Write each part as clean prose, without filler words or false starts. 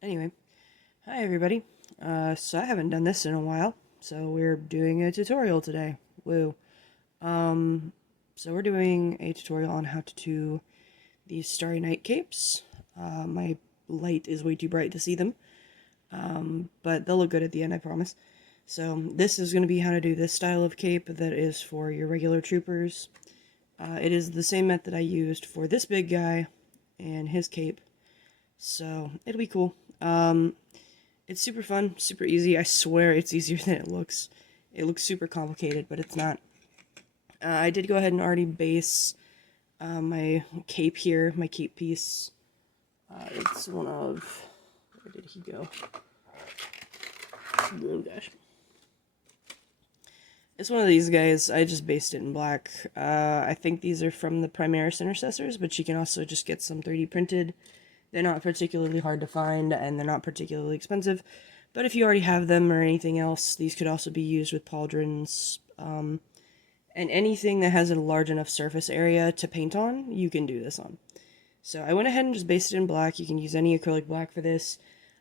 Anyway, hi everybody. So I haven't done this in a while, so we're doing a tutorial today. Woo. Um, so we're doing a tutorial on how to do these Starry Night capes. My light is way too bright to see them, but they'll look good at the end, I promise. So this is going to be how to do this style of cape that is for your regular troopers. It is the same method I used for this big guy and his cape, so it'll be cool. It's super fun, super easy. I swear it's easier than it looks. It looks super complicated, but it's not. I did go ahead and already base my cape here, my cape piece. It's one of... Where did he go? Oh gosh. It's one of these guys. I just based it in black. I think these are from the Primaris Intercessors, but you can also just get some 3D printed. They're not particularly hard to find, and they're not particularly expensive. But if you already have them or anything else, these could also be used with pauldrons. And anything that has a large enough surface area to paint on, you can do this on. So I went ahead and just based it in black. You can use any acrylic black for this.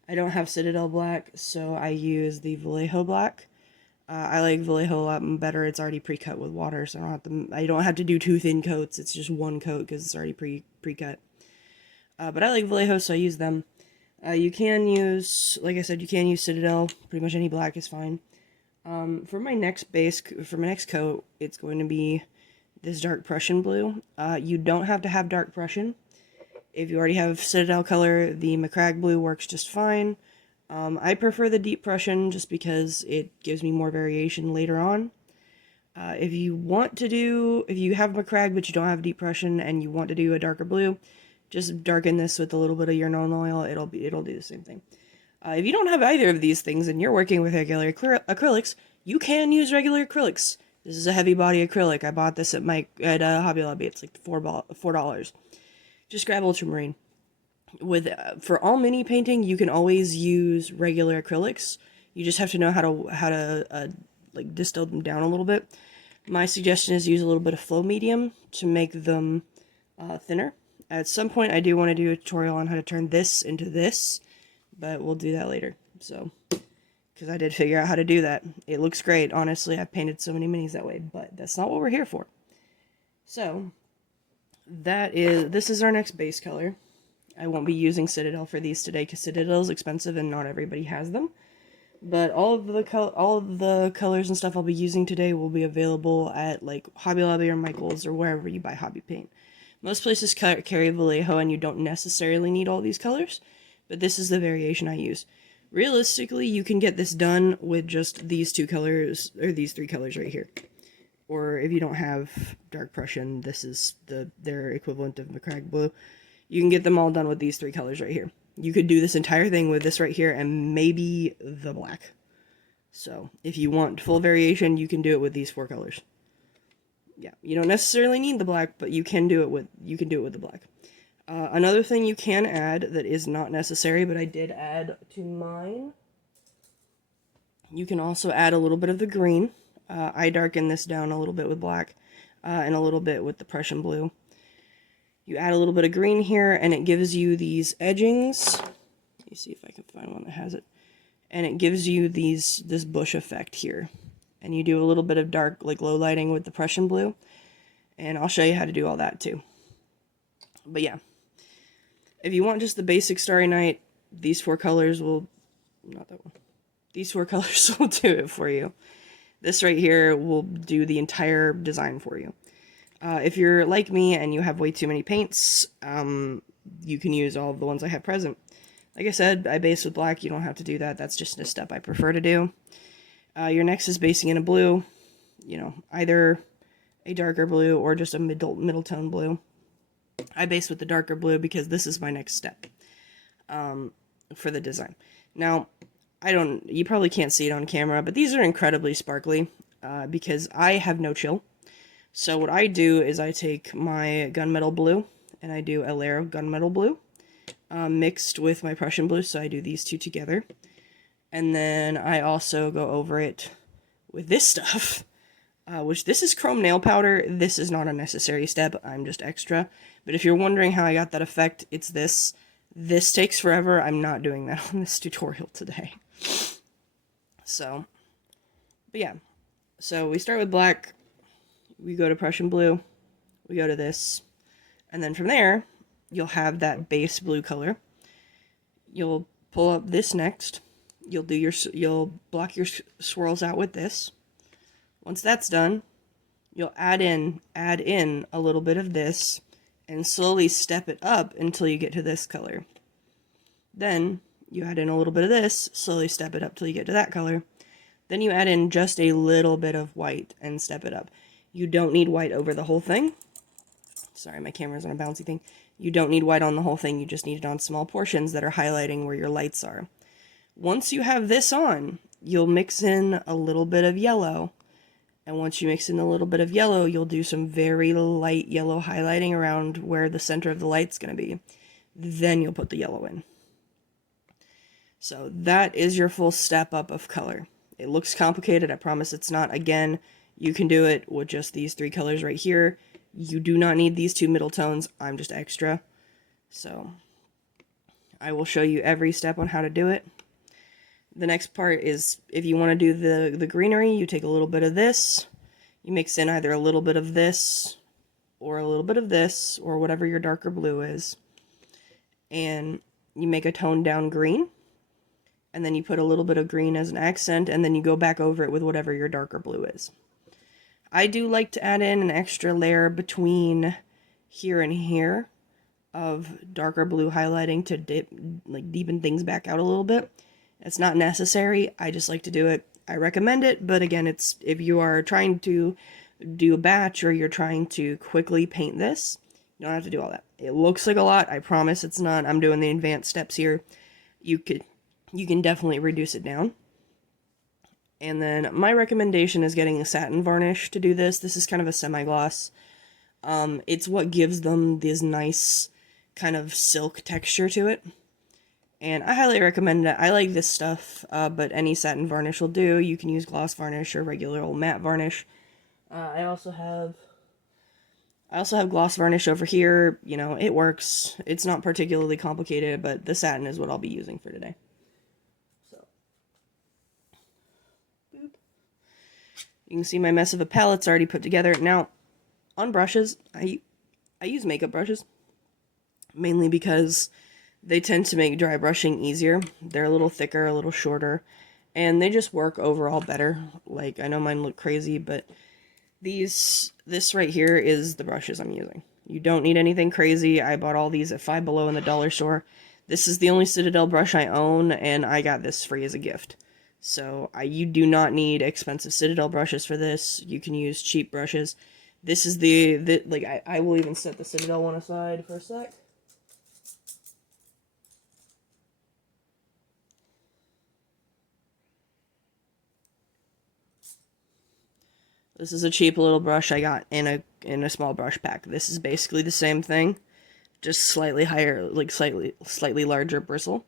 I don't have Citadel black, so I use the Vallejo black. I like Vallejo a lot better. It's already pre-cut with water, so I don't have to do 2 thin coats. It's just 1 coat because it's already pre-cut. But I like Vallejo, so I use them. You can use, like I said, you can use Citadel. Pretty much any black is fine. For my next coat, it's going to be this dark Prussian blue. You don't have to have dark Prussian. If you already have Citadel color, the McCrag blue works just fine. I prefer the deep Prussian just because it gives me more variation later on. If you have McCrag but you don't have deep Prussian and you want to do a darker blue, just darken this with a little bit of your known oil. It'll do the same thing. If you don't have either of these things and you're working with regular acrylics, you can use regular acrylics. This is a heavy body acrylic. I bought this at Hobby Lobby. It's like $4. Just grab ultramarine. For all mini painting, you can always use regular acrylics. You just have to know how to like distill them down a little bit. My suggestion is use a little bit of flow medium to make them thinner. At some point, I do want to do a tutorial on how to turn this into this, but we'll do that later. So, because I did figure out how to do that. It looks great. Honestly, I've painted so many minis that way, but that's not what we're here for. So, this is our next base color. I won't be using Citadel for these today because Citadel is expensive and not everybody has them. But all of the colors and stuff I'll be using today will be available at like Hobby Lobby or Michael's or wherever you buy hobby paint. Most places carry Vallejo and you don't necessarily need all these colors, but this is the variation I use. Realistically, you can get this done with just these 2 colors, or these 3 colors right here. Or if you don't have dark Prussian, this is their equivalent of McCrag blue. You can get them all done with these 3 colors right here. You could do this entire thing with this right here and maybe the black. So, if you want full variation, you can do it with these 4 colors. Yeah, you don't necessarily need the black, but you can do it with the black. Another thing you can add that is not necessary, but I did add to mine. You can also add a little bit of the green. I darken this down a little bit with black, and a little bit with the Prussian blue. You add a little bit of green here, and it gives you these edgings. Let me see if I can find one that has it. And it gives you this bush effect here. And you do a little bit of dark, like low lighting with the Prussian blue. And I'll show you how to do all that too. But yeah. If you want just the basic Starry Night, these 4 colors will... Not that one. These 4 colors will do it for you. This right here will do the entire design for you. If you're like me and you have way too many paints, you can use all of the ones I have present. Like I said, I base with black. You don't have to do that. That's just a step I prefer to do. Your next is basing in a blue, either a darker blue or just a middle tone blue. I base with the darker blue because this is my next step for the design. Now, you probably can't see it on camera, but these are incredibly sparkly because I have no chill. So what I do is I take my gunmetal blue and I do a layer of gunmetal blue mixed with my Prussian blue, so I do these 2 together. And then I also go over it with this stuff, which this is chrome nail powder. This is not a necessary step. I'm just extra. But if you're wondering how I got that effect, it's this. This takes forever. I'm not doing that on this tutorial today. So, but yeah. So we start with black, we go to Prussian blue, we go to this, and then from there, you'll have that base blue color. You'll pull up this next. You'll block your swirls out with this. Once that's done, you'll add in a little bit of this and slowly step it up until you get to this color. Then you add in a little bit of this, slowly step it up till you get to that color. Then you add in just a little bit of white and step it up. You don't need white over the whole thing. Sorry, my camera's on a bouncy thing. You don't need white on the whole thing, you just need it on small portions that are highlighting where your lights are. Once you have this on, you'll mix in a little bit of yellow. And once you mix in a little bit of yellow, you'll do some very light yellow highlighting around where the center of the light's going to be. Then you'll put the yellow in. So that is your full step up of color. It looks complicated, I promise it's not. Again, you can do it with just these 3 colors right here. You do not need these 2 middle tones, I'm just extra. So, I will show you every step on how to do it. The next part is, if you want to do the greenery, you take a little bit of this, you mix in either a little bit of this, or a little bit of this, or whatever your darker blue is. And you make a toned down green. And then you put a little bit of green as an accent, and then you go back over it with whatever your darker blue is. I do like to add in an extra layer between here and here of darker blue highlighting to deepen things back out a little bit. It's not necessary, I just like to do it. I recommend it, but again, it's if you are trying to do a batch or you're trying to quickly paint this, you don't have to do all that. It looks like a lot, I promise it's not. I'm doing the advanced steps here. You can definitely reduce it down. And then my recommendation is getting a satin varnish to do this. This is kind of a semi-gloss. It's what gives them this nice kind of silk texture to it. And I highly recommend it. I like this stuff, but any satin varnish will do. You can use gloss varnish or regular old matte varnish. I also have gloss varnish over here. You know, it works. It's not particularly complicated, but the satin is what I'll be using for today. You can see my mess of a palette's already put together. Now, on brushes, I use makeup brushes, mainly because they tend to make dry brushing easier. They're a little thicker, a little shorter, and they just work overall better. Like, I know mine look crazy, but this right here is the brushes I'm using. You don't need anything crazy. I bought all these at Five Below in the dollar store. This is the only Citadel brush I own, and I got this free as a gift. So, you do not need expensive Citadel brushes for this. You can use cheap brushes. This is I will even set the Citadel one aside for a sec. This is a cheap little brush I got in a small brush pack. This is basically the same thing, just slightly higher, like slightly larger bristle.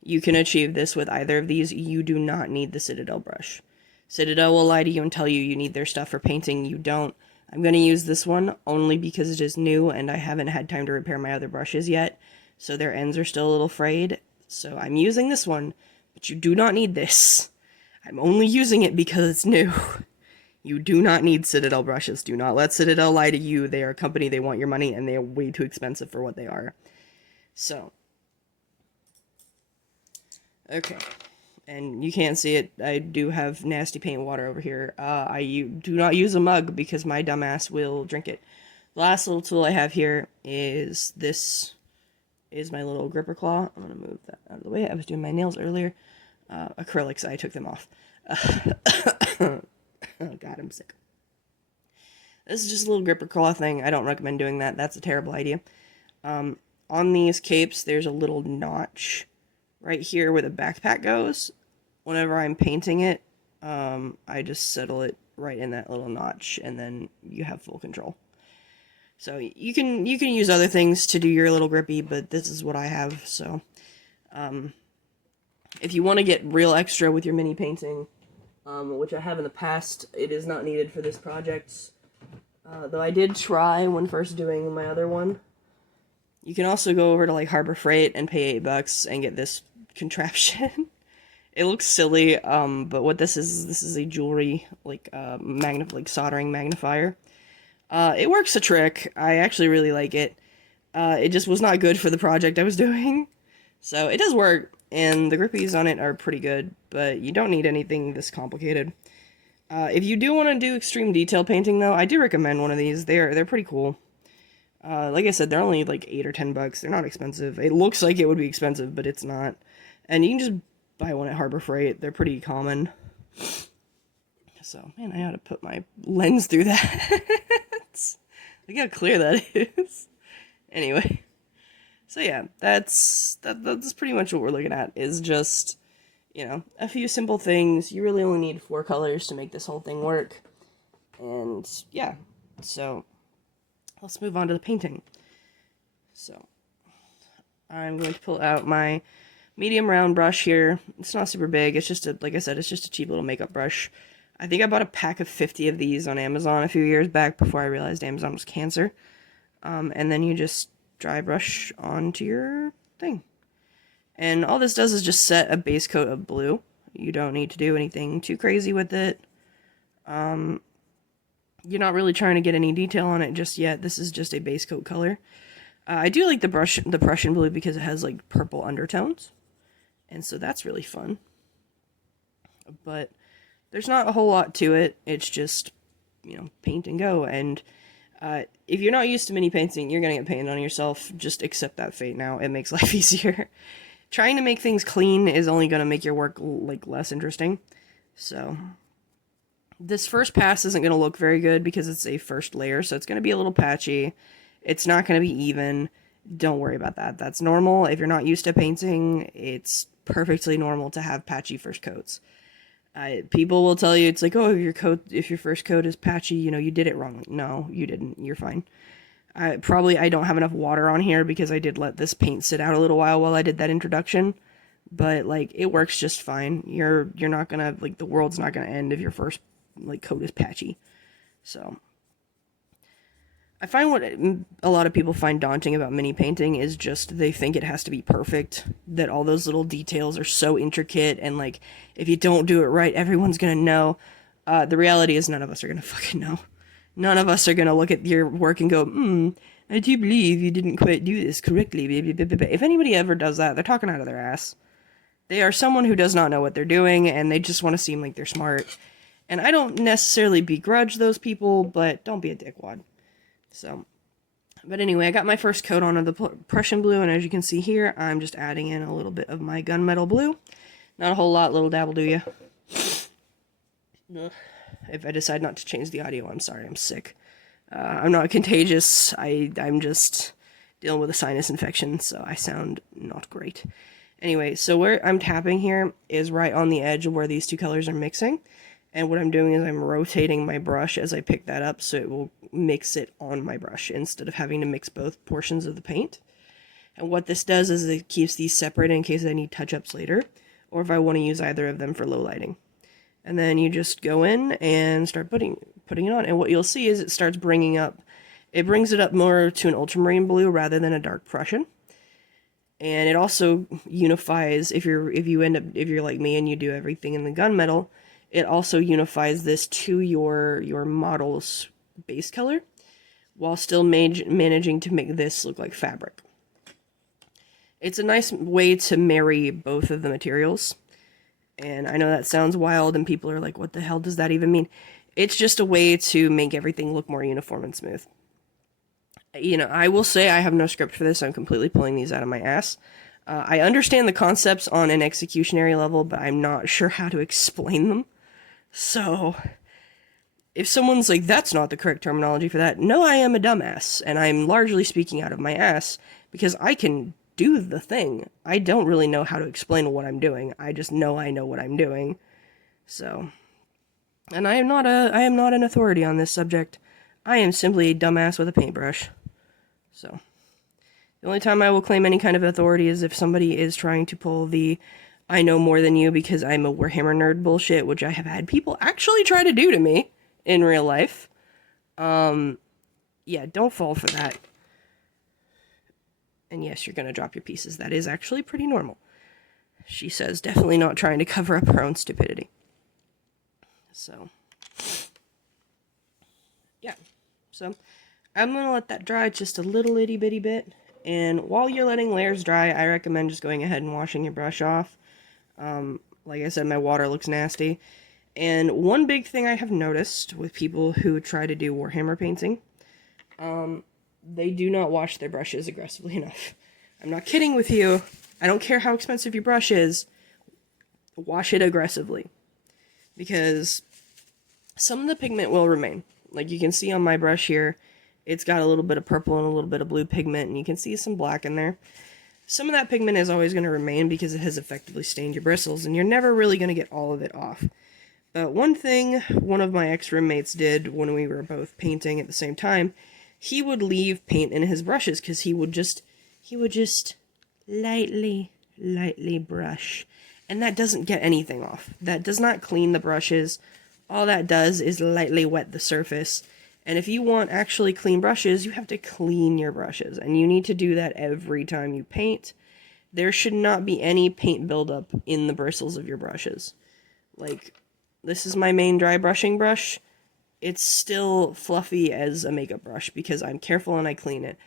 You can achieve this with either of these. You do not need the Citadel brush. Citadel will lie to you and tell you need their stuff for painting. You don't. I'm going to use this one only because it is new and I haven't had time to repair my other brushes yet. So their ends are still a little frayed. So I'm using this one, but you do not need this. I'm only using it because it's new. You do not need Citadel brushes. Do not let Citadel lie to you. They are a company, they want your money, and they are way too expensive for what they are. So, okay, and you can't see it, I do have nasty paint water over here. Do not use a mug because my dumbass will drink it. The last little tool I have here is this, is my little gripper claw. I'm going to move that out of the way. I was doing my nails earlier. Acrylics, I took them off. Oh god, I'm sick. This is just a little gripper claw thing. I don't recommend doing that. That's a terrible idea. On these capes, there's a little notch right here where the backpack goes. Whenever I'm painting it, I just settle it right in that little notch, and then you have full control. So you can use other things to do your little grippy, but this is what I have. So if you want to get real extra with your mini painting, which I have in the past, it is not needed for this project. Though I did try when first doing my other one. You can also go over to like Harbor Freight and pay $8 and get this contraption. It looks silly, but what this is a jewelry like like soldering magnifier. It works a trick. I actually really like it. It just was not good for the project I was doing. So it does work, and the grippies on it are pretty good, but you don't need anything this complicated. If you do want to do extreme detail painting, though, I do recommend one of these. They're pretty cool. Like I said, they're only like $8 or $10. They're not expensive. It looks like it would be expensive, but it's not. And you can just buy one at Harbor Freight. They're pretty common. So, man, I ought to put my lens through that. Look how clear that is. Anyway. So yeah, that's pretty much what we're looking at, is just, you know, a few simple things. You really only need 4 colors to make this whole thing work. And yeah, so let's move on to the painting. So I'm going to pull out my medium round brush here. It's not super big. It's just like I said, it's just a cheap little makeup brush. I think I bought a pack of 50 of these on Amazon a few years back before I realized Amazon was cancer. And then you just dry brush onto your thing. And all this does is just set a base coat of blue. You don't need to do anything too crazy with it. You're not really trying to get any detail on it just yet. This is just a base coat color. I do like the Prussian blue because it has like purple undertones. And so that's really fun. But there's not a whole lot to it. It's just, you know, paint and go. And if you're not used to mini painting, you're gonna get painted on yourself. Just accept that fate now. It makes life easier. Trying to make things clean is only gonna make your work like less interesting. So this first pass isn't gonna look very good because it's a first layer, so it's gonna be a little patchy. It's not gonna be even. Don't worry about that. That's normal. If you're not used to painting, it's perfectly normal to have patchy first coats. People will tell you, it's like, oh, if your first coat is patchy, you know, you did it wrong. No, you didn't. You're fine. I don't have enough water on here because I did let this paint sit out a little while I did that introduction. But, like, it works just fine. You're not gonna, like, the world's not gonna end if your first, like, coat is patchy. So I find what a lot of people find daunting about mini painting is just they think it has to be perfect, that all those little details are so intricate, and like if you don't do it right, everyone's gonna know. The reality is none of us are gonna fucking know. None of us are gonna look at your work and go, I do believe you didn't quite do this correctly. If anybody ever does that, they're talking out of their ass. They are someone who does not know what they're doing, and they just want to seem like they're smart. And I don't necessarily begrudge those people, but don't be a dickwad. So, but anyway, I got my first coat on of the Prussian blue, and as you can see here, I'm just adding in a little bit of my gunmetal blue. Not a whole lot, little dabble, do ya? If I decide not to change the audio, I'm sorry, I'm sick. I'm not contagious, I'm just dealing with a sinus infection, so I sound not great. Anyway, so where I'm tapping here is right on the edge of where these two colors are mixing. And what I'm doing is I'm rotating my brush as I pick that up so it will mix it on my brush instead of having to mix both portions of the paint. And what this does is it keeps these separate in case I need touch-ups later, or if I want to use either of them for low lighting. And then you just go in and start putting it on. And what you'll see is it starts brings it up more to an ultramarine blue rather than a dark Prussian. And it also unifies, if you're like me and you do everything in the gunmetal, it also unifies this to your model's base color, while still managing to make this look like fabric. It's a nice way to marry both of the materials. And I know that sounds wild, and people are like, what the hell does that even mean? It's just a way to make everything look more uniform and smooth. You know, I will say I have no script for this. I'm completely pulling these out of my ass. I understand the concepts on an executionary level, but I'm not sure how to explain them. So, if someone's like, that's not the correct terminology for that, no, I am a dumbass, and I'm largely speaking out of my ass, because I can do the thing. I don't really know how to explain what I'm doing. I just know I know what I'm doing. So, and I am not an authority on this subject. I am simply a dumbass with a paintbrush. So, the only time I will claim any kind of authority is if somebody is trying to pull the I know more than you because I'm a Warhammer nerd bullshit, which I have had people actually try to do to me in real life. Yeah, don't fall for that. And yes, you're going to drop your pieces. That is actually pretty normal. She says, definitely not trying to cover up her own stupidity. So, yeah. So, I'm going to let that dry just a little itty bitty bit. And while you're letting layers dry, I recommend just going ahead and washing your brush off. Like I said, my water looks nasty. And one big thing I have noticed with people who try to do Warhammer painting, they do not wash their brushes aggressively enough. I'm not kidding with you. I don't care how expensive your brush is. Wash it aggressively. Because some of the pigment will remain. Like you can see on my brush here, it's got a little bit of purple and a little bit of blue pigment, and you can see some black in there. Some of that pigment is always going to remain because it has effectively stained your bristles, and you're never really going to get all of it off. But one thing one of my ex-roommates did when we were both painting at the same time, he would leave paint in his brushes because he would just lightly brush. And that doesn't get anything off. That does not clean the brushes. All that does is lightly wet the surface. And if you want actually clean brushes, you have to clean your brushes. And you need to do that every time you paint. There should not be any paint buildup in the bristles of your brushes. Like, this is my main dry brushing brush. It's still fluffy as a makeup brush because I'm careful and I clean it.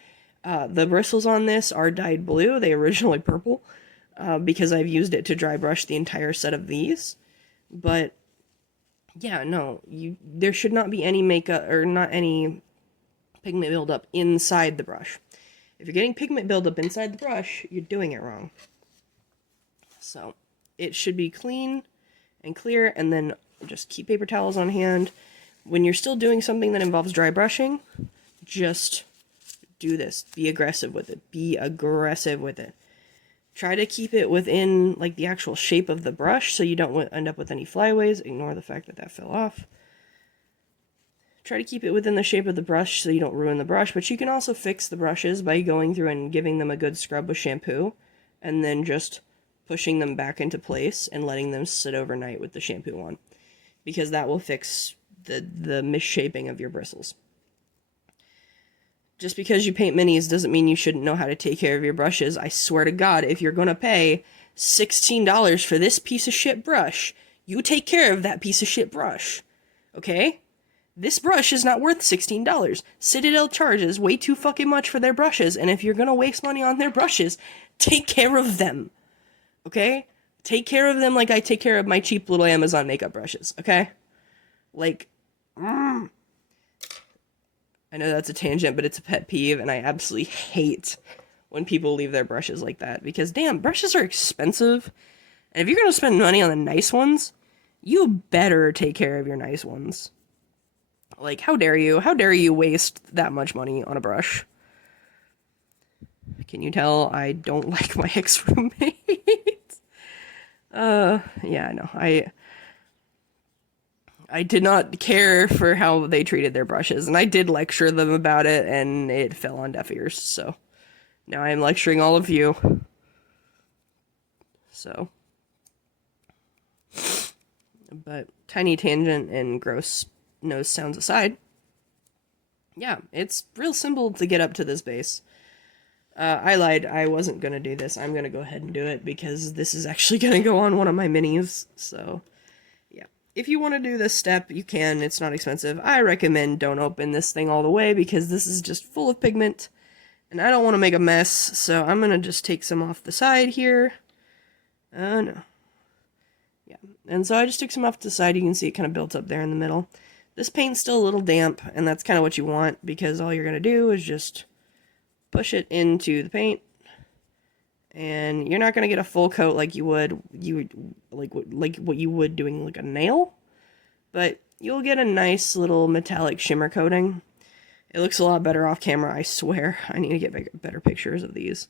The bristles on this are dyed blue. They originally purple because I've used it to dry brush the entire set of these. But yeah, no, there should not be any makeup or not any pigment buildup inside the brush. If you're getting pigment buildup inside the brush, you're doing it wrong. So it should be clean and clear, and then just keep paper towels on hand. When you're still doing something that involves dry brushing, just do this. Be aggressive with it. Be aggressive with it. Try to keep it within, like, the actual shape of the brush so you don't end up with any flyaways. Ignore the fact that that fell off. Try to keep it within the shape of the brush so you don't ruin the brush, but you can also fix the brushes by going through and giving them a good scrub with shampoo, and then just pushing them back into place and letting them sit overnight with the shampoo on, because that will fix the missshaping of your bristles. Just because you paint minis doesn't mean you shouldn't know how to take care of your brushes. I swear to God, if you're gonna pay $16 for this piece of shit brush, you take care of that piece of shit brush. Okay? This brush is not worth $16. Citadel charges way too fucking much for their brushes, and if you're gonna waste money on their brushes, take care of them. Okay? Take care of them like I take care of my cheap little Amazon makeup brushes, okay? Like, I know that's a tangent, but it's a pet peeve, and I absolutely hate when people leave their brushes like that, because, damn, brushes are expensive, and if you're gonna spend money on the nice ones, you better take care of your nice ones. Like, how dare you? How dare you waste that much money on a brush? Can you tell I don't like my ex-roommate? Yeah, no, I did not care for how they treated their brushes, and I did lecture them about it, and it fell on deaf ears, so now I am lecturing all of you. So, but tiny tangent and gross nose sounds aside, yeah, it's real simple to get up to this base. I lied, I wasn't gonna do this. I'm gonna go ahead and do it, because this is actually gonna go on one of my minis, so yeah. If you want to do this step, you can. It's not expensive. I recommend don't open this thing all the way, because this is just full of pigment, and I don't want to make a mess, so I'm gonna just take some off the side here. No. Yeah, and so I just took some off to the side. You can see it kind of built up there in the middle. This paint's still a little damp, and that's kind of what you want, because all you're gonna do is just push it into the paint, and you're not gonna get a full coat like you would like what you would doing like a nail, but you'll get a nice little metallic shimmer coating. It looks a lot better off camera, I swear. I need to get better pictures of these.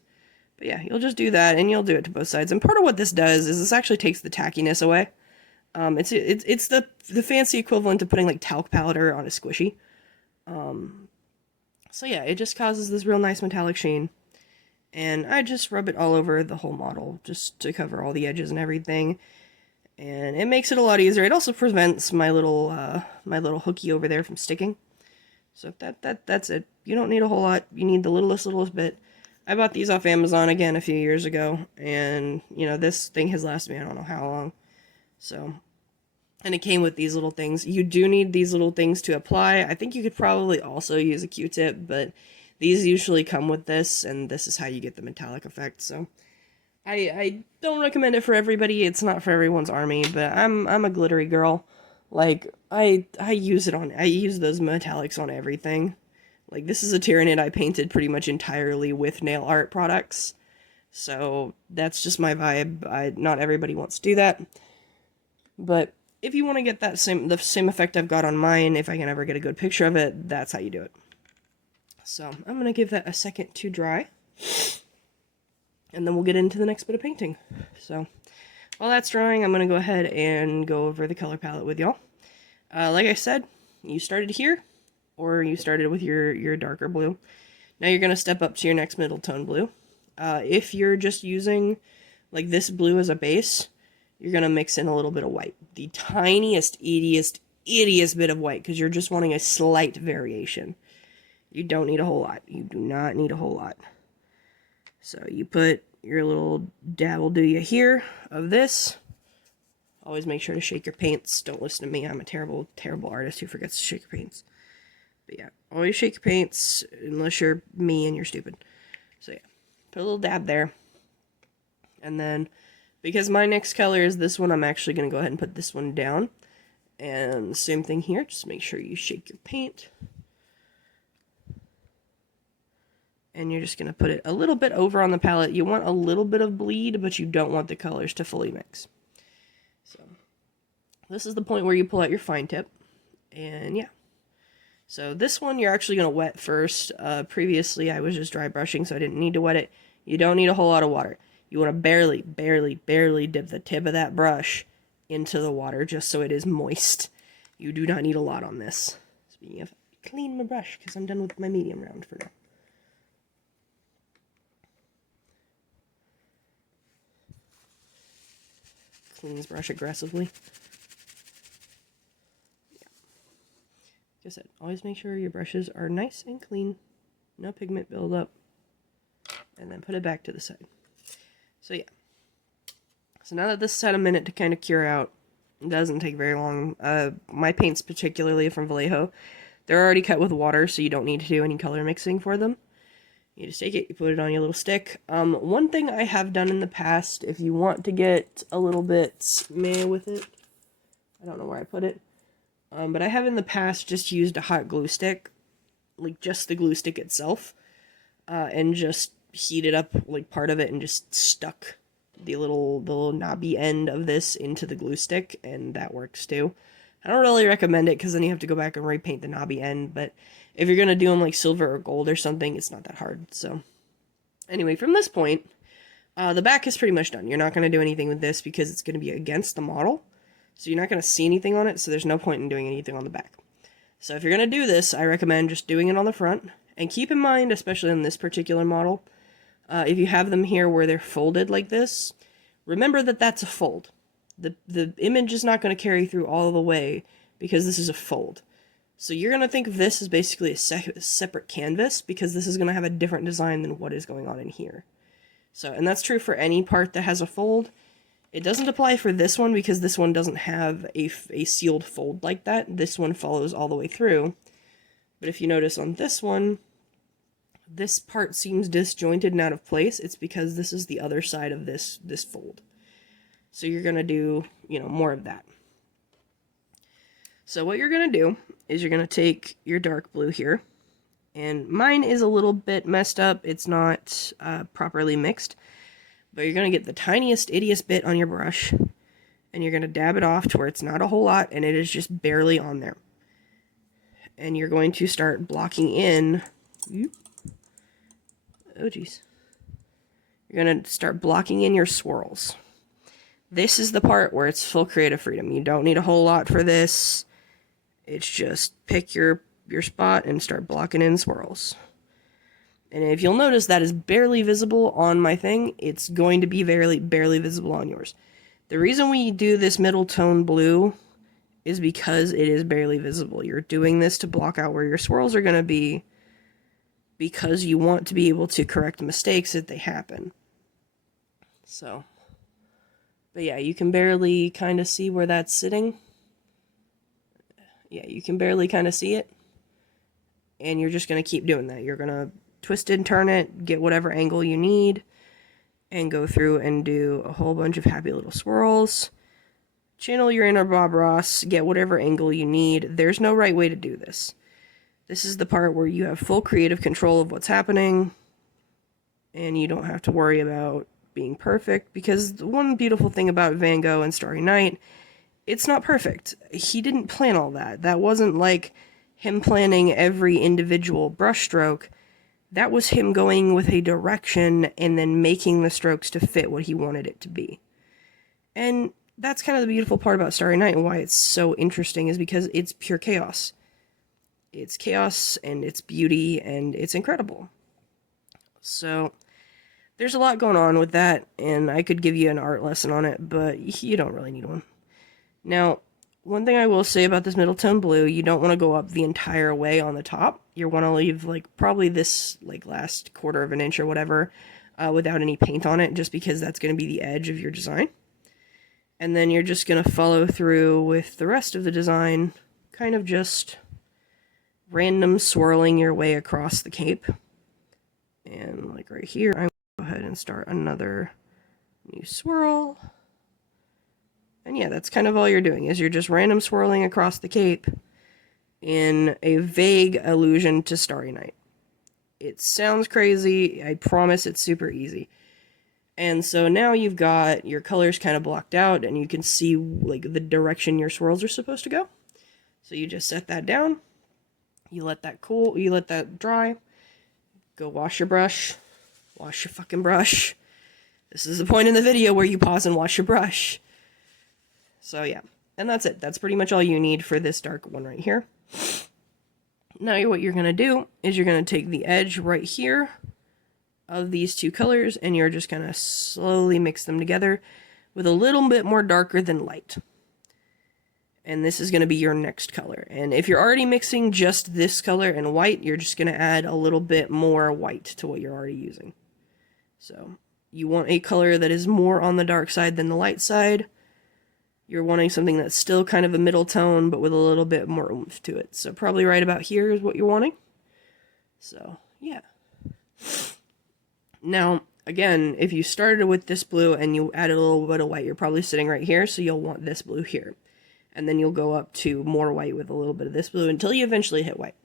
But yeah, you'll just do that, and you'll do it to both sides. And part of what this does is this actually takes the tackiness away. It's the fancy equivalent to putting like talc powder on a squishy. So yeah, it just causes this real nice metallic sheen. And I just rub it all over the whole model, just to cover all the edges and everything. And it makes it a lot easier. It also prevents my little hooky over there from sticking. So that's it. You don't need a whole lot. You need the littlest bit. I bought these off Amazon again a few years ago, and, you know, this thing has lasted me I don't know how long. So, and it came with these little things. You do need these little things to apply. I think you could probably also use a Q-tip, but these usually come with this, and this is how you get the metallic effect, so... I don't recommend it for everybody. It's not for everyone's army, but I'm a glittery girl. Like, I use those metallics on everything. Like, this is a Tyranid I painted pretty much entirely with nail art products. So, that's just my vibe. Not everybody wants to do that. But if you want to get the same effect I've got on mine, if I can ever get a good picture of it, that's how you do it. So, I'm going to give that a second to dry. And then we'll get into the next bit of painting. So, while that's drying, I'm going to go ahead and go over the color palette with y'all. Like I said, you started here, or you started with your darker blue. Now you're going to step up to your next middle tone blue. If you're just using, like, this blue as a base, you're going to mix in a little bit of white. The tiniest, ittiest bit of white, because you're just wanting a slight variation. You don't need a whole lot. You do not need a whole lot. So you put your little dabble do you here of this. Always make sure to shake your paints. Don't listen to me. I'm a terrible, terrible artist who forgets to shake your paints. But yeah, always shake your paints unless you're me and you're stupid. So yeah, put a little dab there. And then, because my next color is this one, I'm actually going to go ahead and put this one down. And same thing here. Just make sure you shake your paint. And you're just going to put it a little bit over on the palette. You want a little bit of bleed, but you don't want the colors to fully mix. So, this is the point where you pull out your fine tip. And yeah. So, this one you're actually going to wet first. Previously, I was just dry brushing, so I didn't need to wet it. You don't need a whole lot of water. You want to barely dip the tip of that brush into the water, just so it is moist. You do not need a lot on this. Speaking of, clean my brush, because I'm done with my medium round for now. Clean this brush aggressively. Yeah. Like I said, always make sure your brushes are nice and clean. No pigment buildup. And then put it back to the side. So yeah. So now that this has had a minute to kind of cure out, it doesn't take very long. My paints, particularly from Vallejo, they're already cut with water, so you don't need to do any color mixing for them. You just take it, you put it on your little stick. One thing I have done in the past, if you want to get a little bit meh with it, I don't know where I put it, but I have in the past just used a hot glue stick, like just the glue stick itself, and just heated up like part of it and just stuck the little knobby end of this into the glue stick, and that works too. I don't really recommend it because then you have to go back and repaint the knobby end, but if you're going to do them like silver or gold or something, it's not that hard. So anyway, from this point, the back is pretty much done. You're not going to do anything with this because it's going to be against the model. So you're not going to see anything on it, so there's no point in doing anything on the back. So if you're going to do this, I recommend just doing it on the front. And keep in mind, especially on this particular model, if you have them here where they're folded like this, remember that that's a fold. The image is not going to carry through all the way because this is a fold. So you're going to think of this as basically a separate canvas because this is going to have a different design than what is going on in here. So, and that's true for any part that has a fold. It doesn't apply for this one because this one doesn't have a sealed fold like that. This one follows all the way through. But if you notice on this one, this part seems disjointed and out of place. It's because this is the other side of this fold. So you're going to do, more of that. So what you're going to do is you're going to take your dark blue here. And mine is a little bit messed up. It's not properly mixed. But you're going to get the tiniest, ittiest bit on your brush. And you're going to dab it off to where it's not a whole lot. And it is just barely on there. And you're going to start blocking in. Oh, jeez. You're going to start blocking in your swirls. This is the part where it's full creative freedom. You don't need a whole lot for this. It's just pick your spot and start blocking in swirls. And if you'll notice that is barely visible on my thing, it's going to be barely visible on yours. The reason we do this middle tone blue is because it is barely visible. You're doing this to block out where your swirls are going to be, because you want to be able to correct mistakes if they happen. So, but yeah, you can barely kind of see where that's sitting. Yeah, you can barely kind of see it. And you're just going to keep doing that. You're going to twist it and turn it, get whatever angle you need, and go through and do a whole bunch of happy little swirls. Channel your inner Bob Ross, get whatever angle you need. There's no right way to do this. This is the part where you have full creative control of what's happening, and you don't have to worry about being perfect, because the one beautiful thing about Van Gogh and Starry Night, it's not perfect. He didn't plan all that. That wasn't like him planning every individual brushstroke. That was him going with a direction and then making the strokes to fit what he wanted it to be. And that's kind of the beautiful part about Starry Night, and why it's so interesting, is because it's pure chaos. It's chaos, and it's beauty, and it's incredible. So, there's a lot going on with that, and I could give you an art lesson on it, but you don't really need one. Now, one thing I will say about this middle tone blue, you don't want to go up the entire way on the top. You want to leave, like, probably this, like, last quarter of an inch or whatever, without any paint on it, just because that's going to be the edge of your design. And then you're just going to follow through with the rest of the design, kind of just random swirling your way across the cape. And, like, right here, I'm going to go ahead and start another new swirl. And yeah, that's kind of all you're doing, is you're just random swirling across the cape in a vague allusion to Starry Night. It sounds crazy. I promise it's super easy. And so now you've got your colors kind of blocked out, and you can see like the direction your swirls are supposed to go. So you just set that down. You let that cool. You let that dry. Go wash your brush. Wash your fucking brush. This is the point in the video where you pause and wash your brush. So yeah, and that's it. That's pretty much all you need for this dark one right here. Now what you're going to do is you're going to take the edge right here of these two colors, and you're just going to slowly mix them together with a little bit more darker than light. And this is going to be your next color. And if you're already mixing just this color and white, you're just going to add a little bit more white to what you're already using. So you want a color that is more on the dark side than the light side. You're wanting something that's still kind of a middle tone, but with a little bit more oomph to it. So probably right about here is what you're wanting. So, yeah. Now, again, if you started with this blue and you added a little bit of white, you're probably sitting right here, so you'll want this blue here. And then you'll go up to more white with a little bit of this blue until you eventually hit white.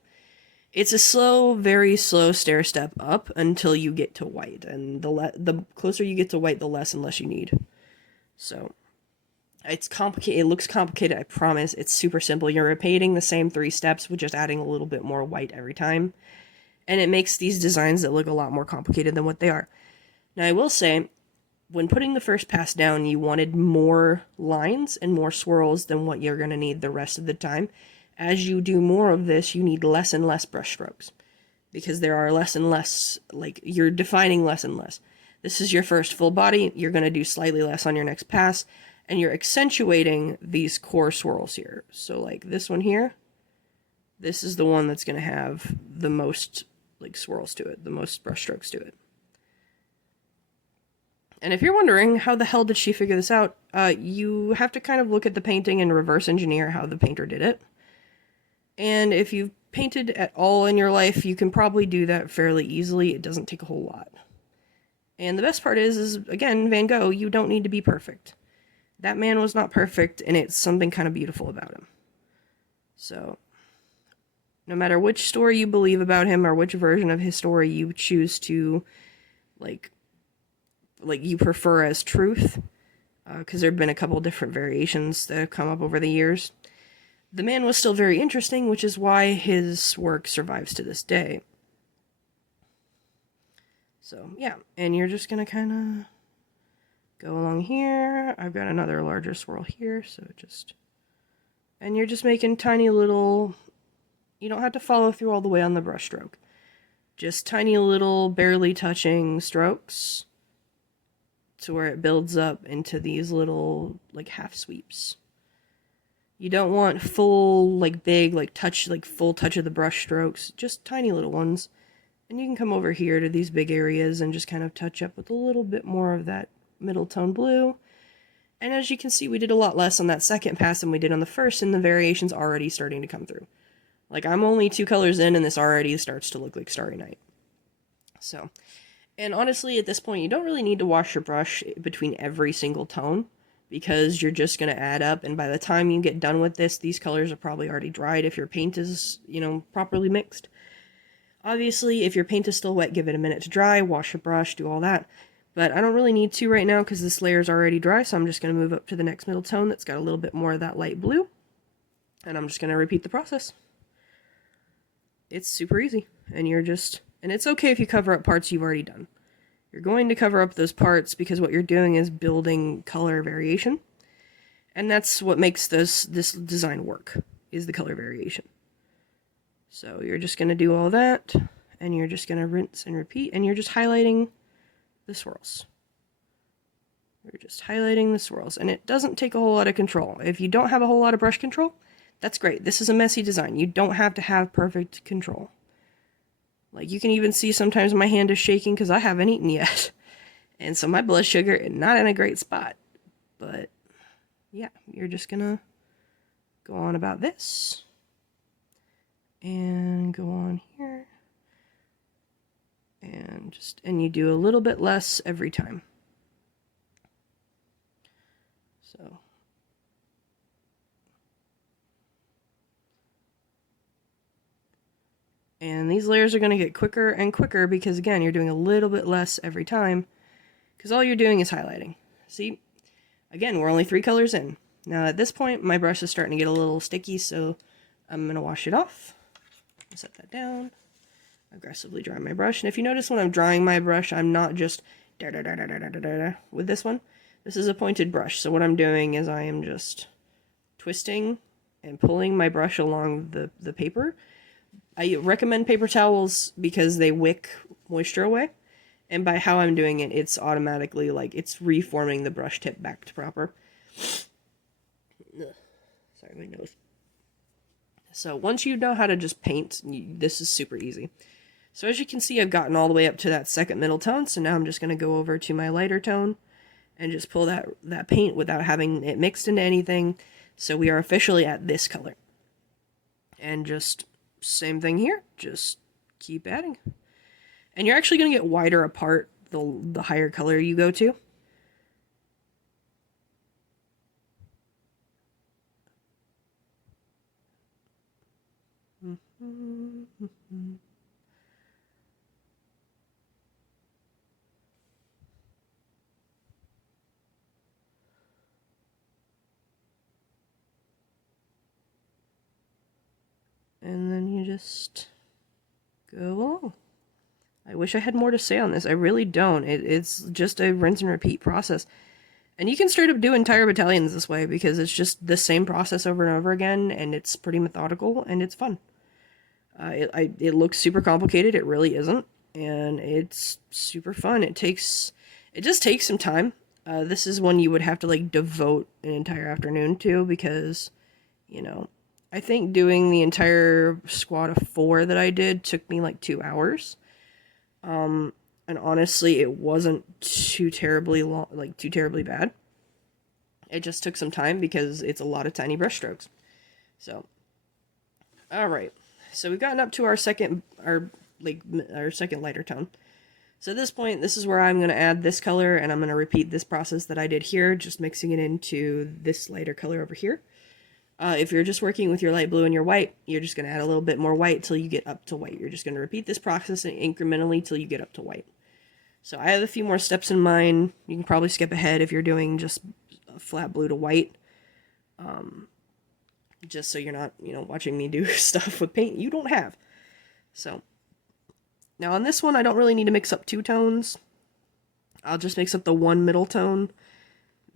It's a slow, very slow stair step up until you get to white. And the closer you get to white, the less and less you need. So it's complicated. It looks complicated, I promise. It's super simple. You're repeating the same 3 steps with just adding a little bit more white every time. And it makes these designs that look a lot more complicated than what they are. Now, I will say, when putting the first pass down, you wanted more lines and more swirls than what you're going to need the rest of the time. As you do more of this, you need less and less brush strokes. Because there are less and less, like, you're defining less and less. This is your first full body. You're going to do slightly less on your next pass. And you're accentuating these core swirls here. So, like, this one here, this is the one that's going to have the most, like, swirls to it, the most brush strokes to it. And if you're wondering, how the hell did she figure this out? You have to kind of look at the painting and reverse engineer how the painter did it. And if you've painted at all in your life, you can probably do that fairly easily. It doesn't take a whole lot. And the best part is again, Van Gogh, you don't need to be perfect. That man was not perfect, and it's something kind of beautiful about him. So, no matter which story you believe about him or which version of his story you choose to, like you prefer as truth, because there have been a couple different variations that have come up over the years, the man was still very interesting, which is why his work survives to this day. So, yeah, and you're just going to kind of go along here. I've got another larger swirl here, so just... And you're just making tiny little... You don't have to follow through all the way on the brush stroke. Just tiny little, barely touching strokes to where it builds up into these little, like, half sweeps. You don't want full, like, big, like, touch, like, full touch of the brush strokes. Just tiny little ones. And you can come over here to these big areas and just kind of touch up with a little bit more of that middle tone blue. And as you can see, we did a lot less on that second pass than we did on the first, and the variation's already starting to come through. Like, I'm only 2 colors in, and this already starts to look like Starry Night. So, and honestly, at this point, you don't really need to wash your brush between every single tone, because you're just going to add up, and by the time you get done with this, these colors are probably already dried if your paint is, properly mixed. Obviously, if your paint is still wet, give it a minute to dry, wash your brush, do all that. But I don't really need to right now because this layer is already dry, so I'm just going to move up to the next middle tone that's got a little bit more of that light blue. And I'm just going to repeat the process. It's super easy, and it's okay if you cover up parts you've already done. You're going to cover up those parts because what you're doing is building color variation. And that's what makes this design work, is the color variation. So you're just going to do all that, and you're just going to rinse and repeat, and you're just highlighting the swirls. You're just highlighting the swirls, and it doesn't take a whole lot of control. If you don't have a whole lot of brush control, that's great. This is a messy design. You don't have to have perfect control. Like, you can even see sometimes my hand is shaking because I haven't eaten yet. And so my blood sugar is not in a great spot. But, yeah, you're just gonna go on about this. And go on here. And you do a little bit less every time. So. And these layers are going to get quicker and quicker because, again, you're doing a little bit less every time. Because all you're doing is highlighting. See? Again, we're only 3 colors in. Now, at this point, my brush is starting to get a little sticky, so I'm going to wash it off. Set that down. Aggressively dry my brush. And if you notice when I'm drying my brush, I'm not just with this one. This is a pointed brush, so what I'm doing is I am just twisting and pulling my brush along the paper. I recommend paper towels because they wick moisture away. And by how I'm doing it, it's automatically, like, it's reforming the brush tip back to proper. Ugh. Sorry, my nose. So once you know how to just paint, this is super easy. So as you can see, I've gotten all the way up to that second middle tone, so now I'm just going to go over to my lighter tone and just pull that paint without having it mixed into anything. So we are officially at this color. And just same thing here, just keep adding. And you're actually going to get wider apart the higher color you go to. And then you just go along. I wish I had more to say on this. I really don't. It's just a rinse and repeat process. And you can straight up do entire battalions this way because it's just the same process over and over again, and it's pretty methodical, and it's fun. It looks super complicated. It really isn't. And it's super fun. It just takes some time. This is one you would have to, like, devote an entire afternoon to because, I think doing the entire squad of 4 that I did took me like 2 hours. And honestly, it wasn't too terribly long, like too terribly bad. It just took some time because it's a lot of tiny brush strokes. So, all right. So we've gotten up to our second lighter tone. So at this point, this is where I'm going to add this color, and I'm going to repeat this process that I did here, just mixing it into this lighter color over here. If you're just working with your light blue and your white, you're just going to add a little bit more white till you get up to white. You're just going to repeat this process incrementally till you get up to white. So I have a few more steps in mind. You can probably skip ahead if you're doing just flat blue to white. Just so you're not, watching me do stuff with paint you don't have. So, now on this one, I don't really need to mix up 2 tones. I'll just mix up the one middle tone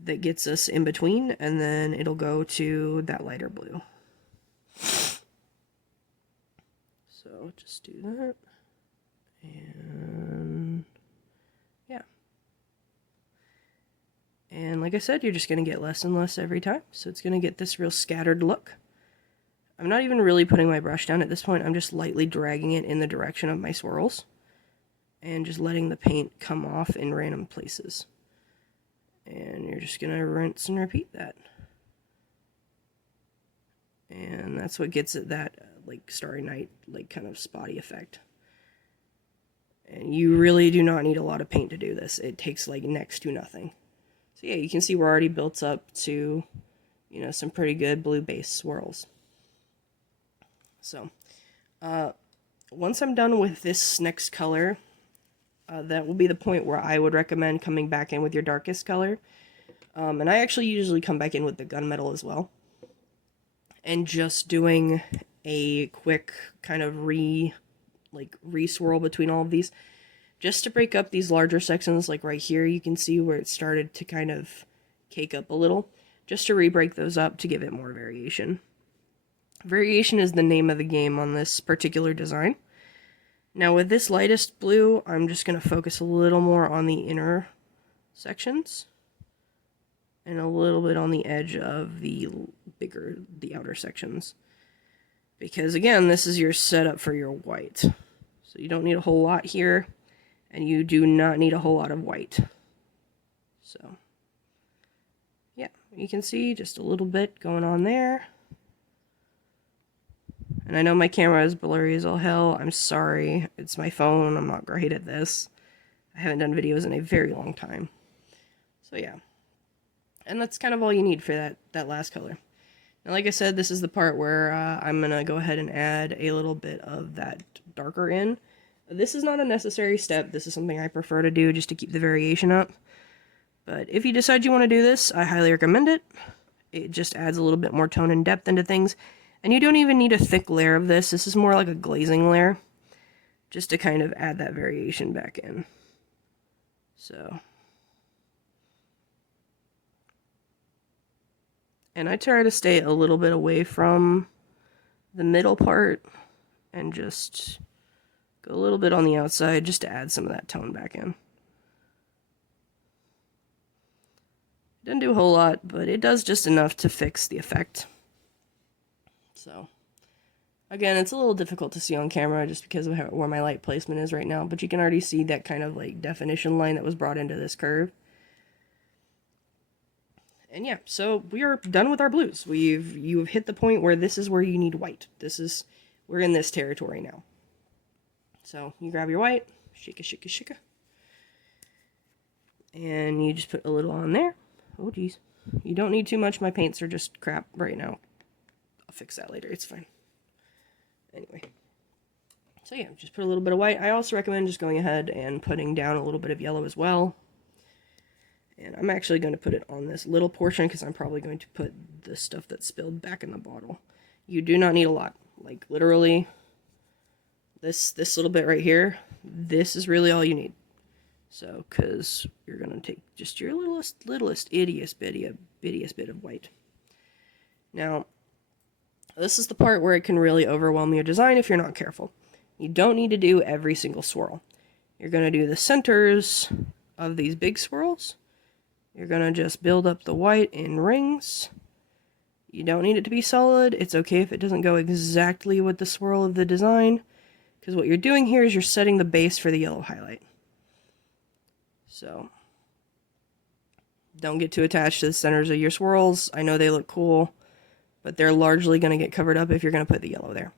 that gets us in between, and then it'll go to that lighter blue. So just do that, and yeah. And like I said, you're just going to get less and less every time, so it's going to get this real scattered look. I'm not even really putting my brush down at this point, I'm just lightly dragging it in the direction of my swirls. and just letting the paint come off in random places. And you're just going to rinse and repeat that. And that's what gets it that like Starry Night, like kind of spotty effect. And you really do not need a lot of paint to do this. It takes like next to nothing. So yeah, you can see we're already built up to, you know, some pretty good blue base swirls. So, once I'm done with this next color, that will be the point where I would recommend coming back in with your darkest color. And I actually usually come back in with the gunmetal as well. And just doing a quick kind of re-swirl between all of these. Just to break up these larger sections, like right here, you can see where it started to kind of cake up a little. Just to re-break those up to give it more variation. Variation is the name of the game on this particular design. Now with this lightest blue, I'm just going to focus a little more on the inner sections. And a little bit on the edge of the outer sections. Because again, this is your setup for your white. So you don't need a whole lot here. And you do not need a whole lot of white. So, yeah, you can see just a little bit going on there. And I know my camera is blurry as all hell. I'm sorry. It's my phone. I'm not great at this. I haven't done videos in a very long time. So, yeah. And that's kind of all you need for that last color. Now, like I said, this is the part where I'm going to go ahead and add a little bit of that darker in. This is not a necessary step. This is something I prefer to do just to keep the variation up. But if you decide you want to do this, I highly recommend it. It just adds a little bit more tone and depth into things. And you don't even need a thick layer of this. This is more like a glazing layer. Just to kind of add that variation back in. So. And I try to stay a little bit away from the middle part. And just go a little bit on the outside just to add some of that tone back in. Didn't do a whole lot, but it does just enough to fix the effect. So, again, it's a little difficult to see on camera just because of where my light placement is right now, but you can already see that kind of like definition line that was brought into this curve. And yeah, so we are done with our blues. You've hit the point where this is where you need white. We're in this territory now. So you grab your white, shika, shika, shika. And you just put a little on there. Oh, geez. You don't need too much. My paints are just crap right now. I'll fix that later. It's fine. Anyway. So yeah, just put a little bit of white. I also recommend just going ahead and putting down a little bit of yellow as well. And I'm actually going to put it on this little portion because I'm probably going to put the stuff that's spilled back in the bottle. You do not need a lot. Like, literally, this little bit right here, this is really all you need. So, because you're going to take just your littlest ittiest bit of white. Now, this is the part where it can really overwhelm your design if you're not careful. You don't need to do every single swirl. You're going to do the centers of these big swirls. You're going to just build up the white in rings. You don't need it to be solid. It's okay if it doesn't go exactly with the swirl of the design. Because what you're doing here is you're setting the base for the yellow highlight. So, don't get too attached to the centers of your swirls. I know they look cool, but they're largely going to get covered up if you're going to put the yellow there.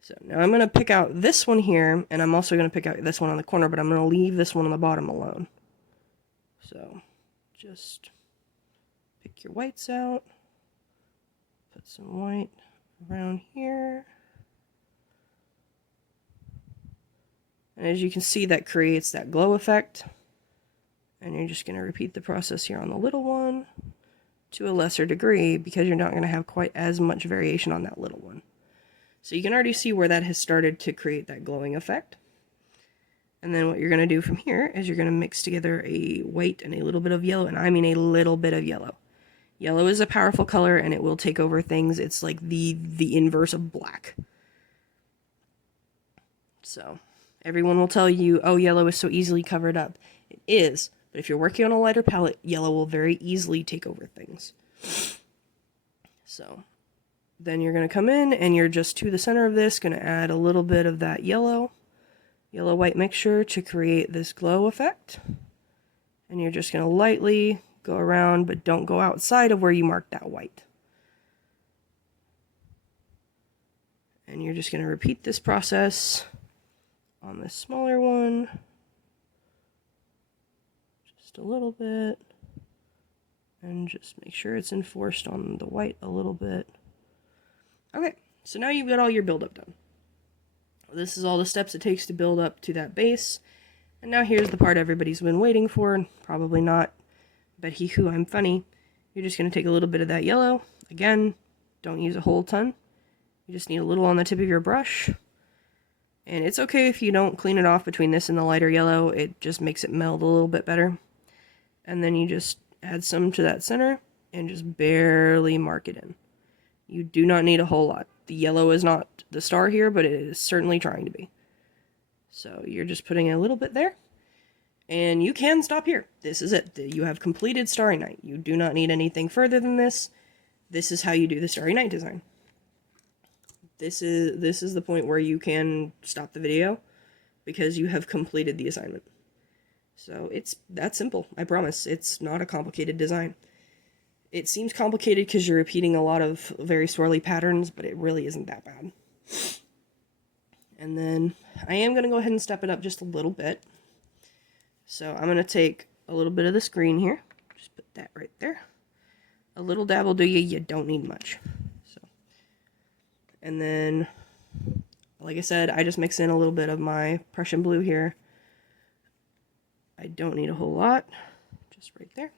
So, now I'm going to pick out this one here, and I'm also going to pick out this one on the corner, but I'm going to leave this one on the bottom alone. So, just pick your whites out, put some white around here. And as you can see, that creates that glow effect. And you're just going to repeat the process here on the little one to a lesser degree because you're not going to have quite as much variation on that little one. So you can already see where that has started to create that glowing effect. And then what you're going to do from here is you're going to mix together a white and a little bit of yellow, and I mean a little bit of yellow. Yellow is a powerful color and it will take over things. It's like the inverse of black. So everyone will tell you, oh, yellow is so easily covered up. It is, but if you're working on a lighter palette, yellow will very easily take over things. So then you're going to come in and you're just to the center of this, going to add a little bit of that yellow. yellow-white mixture to create this glow effect. And you're just going to lightly go around, but don't go outside of where you marked that white. And you're just going to repeat this process on this smaller one. Just a little bit. And just make sure it's enforced on the white a little bit. Okay, so now you've got all your buildup done. This is all the steps it takes to build up to that base. And now here's the part everybody's been waiting for. Probably not, but hee-hoo, I'm funny. You're just going to take a little bit of that yellow. Again, don't use a whole ton. You just need a little on the tip of your brush. And it's okay if you don't clean it off between this and the lighter yellow. It just makes it meld a little bit better. And then you just add some to that center and just barely mark it in. You do not need a whole lot. The yellow is not the star here, but it is certainly trying to be. So you're just putting a little bit there. And you can stop here. This is it. You have completed Starry Night. You do not need anything further than this. This is how you do the Starry Night design. This is the point where you can stop the video because you have completed the assignment. So it's that simple, I promise. It's not a complicated design. It seems complicated because you're repeating a lot of very swirly patterns, but it really isn't that bad. And then I am going to go ahead and step it up just a little bit. So I'm going to take a little bit of this green here. Just put that right there. A little dab will do you. You don't need much. So, and then, like I said, I just mix in a little bit of my Prussian blue here. I don't need a whole lot. Just right there.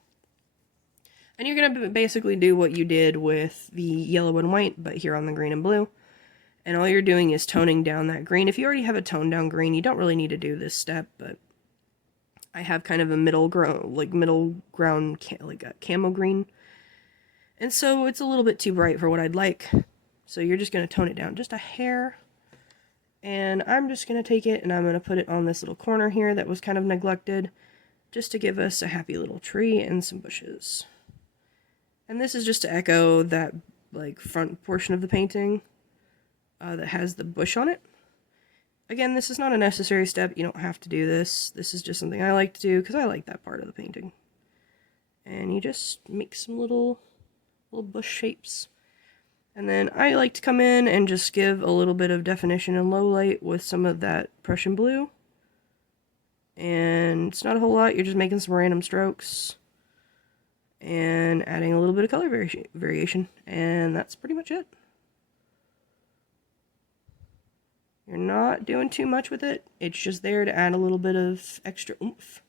And you're going to basically do what you did with the yellow and white, but here on the green and blue. And all you're doing is toning down that green. If you already have a toned down green, you don't really need to do this step, but I have kind of a middle ground, like a camo green. And so it's a little bit too bright for what I'd like. So you're just going to tone it down just a hair. And I'm just going to take it and I'm going to put it on this little corner here that was kind of neglected, just to give us a happy little tree and some bushes. And this is just to echo that like front portion of the painting that has the bush on it. Again, this is not a necessary step. You don't have to do this. This is just something I like to do because I like that part of the painting. And you just make some little bush shapes. And then I like to come in and just give a little bit of definition and low light with some of that Prussian blue. And it's not a whole lot. You're just making some random strokes and adding a little bit of color variation. And that's pretty much it. You're not doing too much with it. It's just there to add a little bit of extra oomph.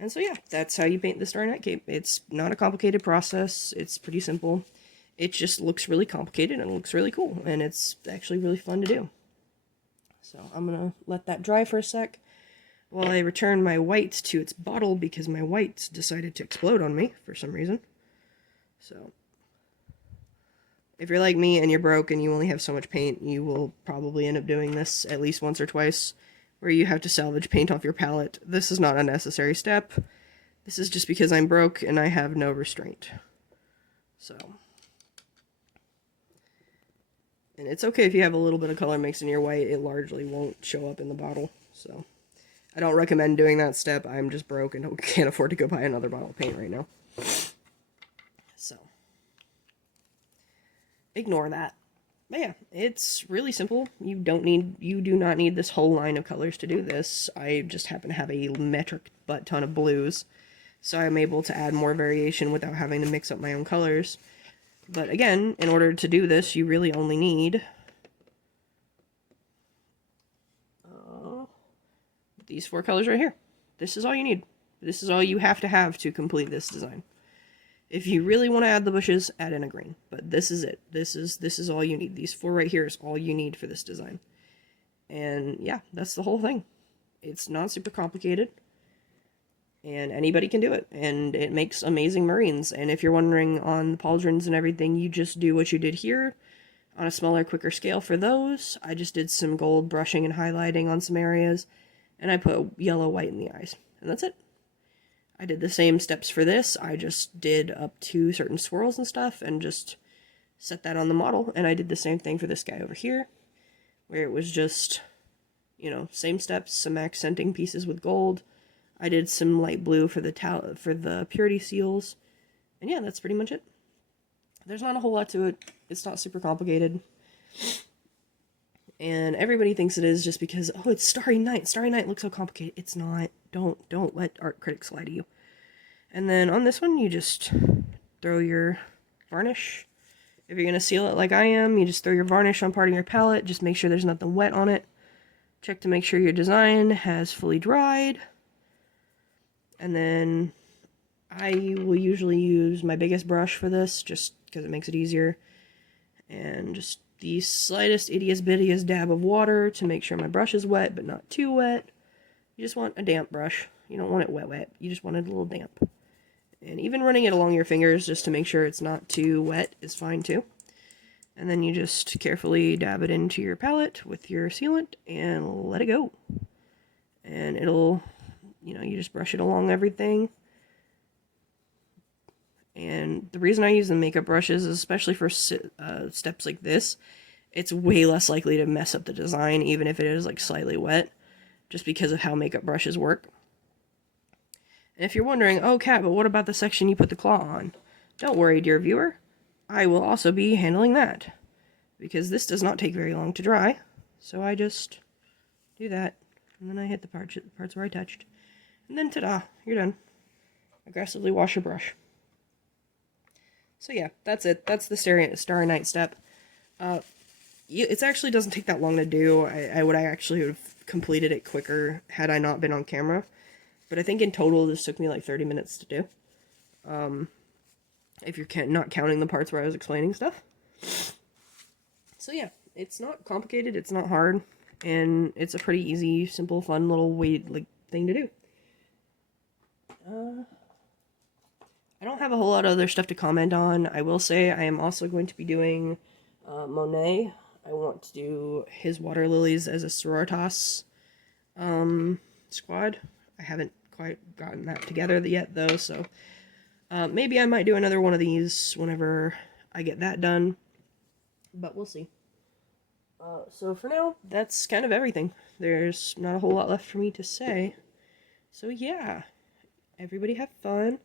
And so yeah, that's how you paint the Starry Night Cape. It's not a complicated process. It's pretty simple. It just looks really complicated and it looks really cool. And it's actually really fun to do. So I'm going to let that dry for a sec while I return my white to its bottle because my white decided to explode on me for some reason. So if you're like me and you're broke and you only have so much paint, you will probably end up doing this at least once or twice, where you have to salvage paint off your palette. This is not a necessary step. This is just because I'm broke and I have no restraint. So, and it's okay if you have a little bit of color mixed in your white, it largely won't show up in the bottle. So, I don't recommend doing that step. I'm just broke and can't afford to go buy another bottle of paint right now. So, ignore that. But yeah, it's really simple. You do not need this whole line of colors to do this. I just happen to have a metric butt ton of blues, so I'm able to add more variation without having to mix up my own colors. But again, in order to do this, you really only need these 4 colors right here. This is all you need. This is all you have to complete this design. If you really want to add the bushes, add in a green. But this is it. This is all you need. These 4 right here is all you need for this design. And yeah, that's the whole thing. It's not super complicated. And anybody can do it. And it makes amazing marines. And if you're wondering on the pauldrons and everything, you just do what you did here on a smaller, quicker scale for those. I just did some gold brushing and highlighting on some areas. And I put yellow, white in the eyes. And that's it. I did the same steps for this. I just did up to certain swirls and stuff and just set that on the model. And I did the same thing for this guy over here, where it was just you know, same steps, some accenting pieces with gold. I did some light blue for the purity seals. And yeah, that's pretty much it. There's not a whole lot to it. It's not super complicated. And everybody thinks it is just because, oh, it's Starry Night. Starry Night looks so complicated. It's not. Don't let art critics lie to you. And then on this one, you just throw your varnish. If you're going to seal it like I am, you just throw your varnish on part of your palette. Just make sure there's nothing wet on it. Check to make sure your design has fully dried. And then I will usually use my biggest brush for this, just because it makes it easier. And just the slightest ittiest bittiest dab of water to make sure my brush is wet, but not too wet. You just want a damp brush. You don't want it wet. You just want it a little damp. And even running it along your fingers just to make sure it's not too wet is fine too. And then you just carefully dab it into your palette with your sealant and let it go. And it'll, you know, you just brush it along everything. And the reason I use the makeup brushes, especially for steps like this, it's way less likely to mess up the design, even if it is like slightly wet, just because of how makeup brushes work. And if you're wondering, oh Kat, but what about the section you put the claw on? Don't worry, dear viewer. I will also be handling that, because this does not take very long to dry. So I just do that, and then I hit the parts where I touched. And then ta-da, you're done. Aggressively wash your brush. So yeah, that's it. That's the Starry Night step. It actually doesn't take that long to do. I would actually have completed it quicker had I not been on camera. But I think in total this took me like 30 minutes to do. If you're not counting the parts where I was explaining stuff. So yeah, it's not complicated, it's not hard, and it's a pretty easy, simple, fun little thing to do. I don't have a whole lot of other stuff to comment on. I will say I am also going to be doing Monet. I want to do his water lilies as a Sororitas squad. I haven't quite gotten that together yet though, so maybe I might do another one of these whenever I get that done, but we'll see. So for now, that's kind of everything. There's not a whole lot left for me to say. So yeah, everybody have fun.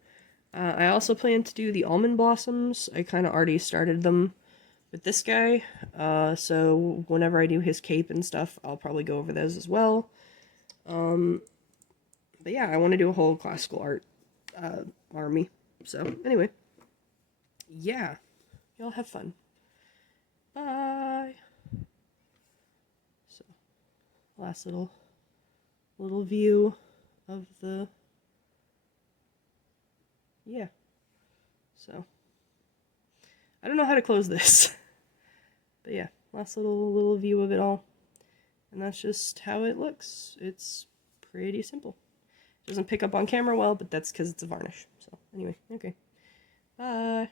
I also plan to do the almond blossoms. I kind of already started them with this guy. So whenever I do his cape and stuff, I'll probably go over those as well. But yeah, I want to do a whole classical art army. So anyway, yeah, y'all have fun. Bye. So last little view of the, yeah. So I don't know how to close this. But yeah, last little view of it all. And that's just how it looks. It's pretty simple. It doesn't pick up on camera well, but that's because it's a varnish. So anyway, okay. Bye.